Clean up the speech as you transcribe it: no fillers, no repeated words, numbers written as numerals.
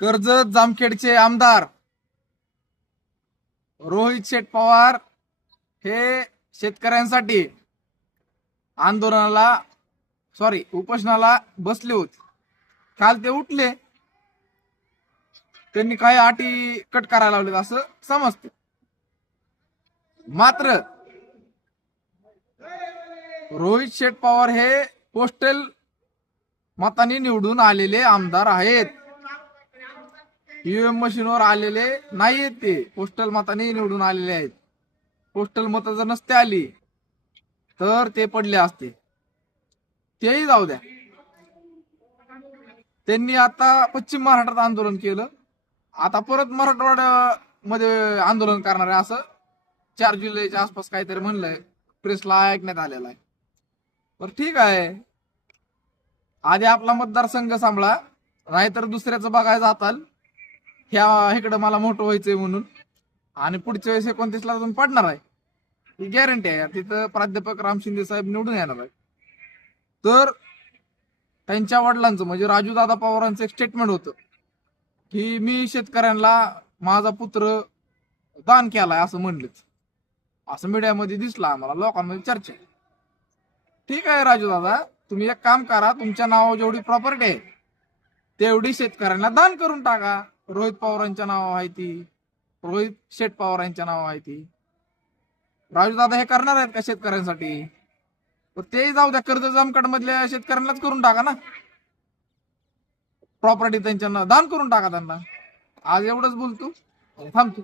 कर्जत जामखेडचे आमदार रोहित शेठ पवार हे शेतकऱ्यांसाठी आंदोलनाला उपोषणाला बसले होते. काल ते उठले, त्यांनी काही अटी कट करायला लावलेत असं समजते. मात्र रोहित शेठ पवार हे पोस्टल मताने निवडून आलेले आमदार आहेत. ईव्हीएम मशीनवर आलेले नाहीत, ते पोस्टल मताने निवडून आलेले आहेत. पोस्टल मत जर नसते आली तर ते पडले असते. तेही जाऊ द्या, त्यांनी आता पश्चिम महाराष्ट्रात आंदोलन केलं, आता परत मराठवाड्यामध्ये आंदोलन करणार आहे असं 4 जुलैच्या आसपास काहीतरी म्हणलंय, प्रेसला ऐकण्यात आलेला आहे. तर ठीक आहे, आधी आपला मतदारसंघ सांभाळा, नाहीतर दुसऱ्याचं बघायला जाताल. इकडं मला मोठं व्हायचंय म्हणून, आणि पुढच्या वेळेस 29ला तुम्ही पडणार आहे ही गॅरंटी आहे. तिथं प्राध्यापक राम शिंदे साहेब निवडून येणार आहे. तर त्यांच्या वडिलांचं म्हणजे राजूदादा पवारांचं एक स्टेटमेंट होतं की मी शेतकऱ्यांना माझा पुत्र दान केलाय असं म्हणलेच, असं मीडियामध्ये दिसलं आम्हाला, लोकांमध्ये चर्चा. ठीक आहे राजूदादा, तुम्ही एक काम करा, तुमच्या नावावर जेवढी प्रॉपर्टी आहे तेवढी शेतकऱ्यांना दान करून टाका. रोहित पवारांच्या नाव आहे ती, रोहित शेठ पवारांच्या नाव आहे ती. राजूदादा हे करणार आहेत का शेतकऱ्यांसाठी? ते जाऊ द्या, कर्जत जामखेड मधल्या शेतकऱ्यांनाच करून टाका ना, प्रॉपर्टी त्यांच्या दान करून टाका त्यांना. आज एवढंच बोलतो, थांबतो.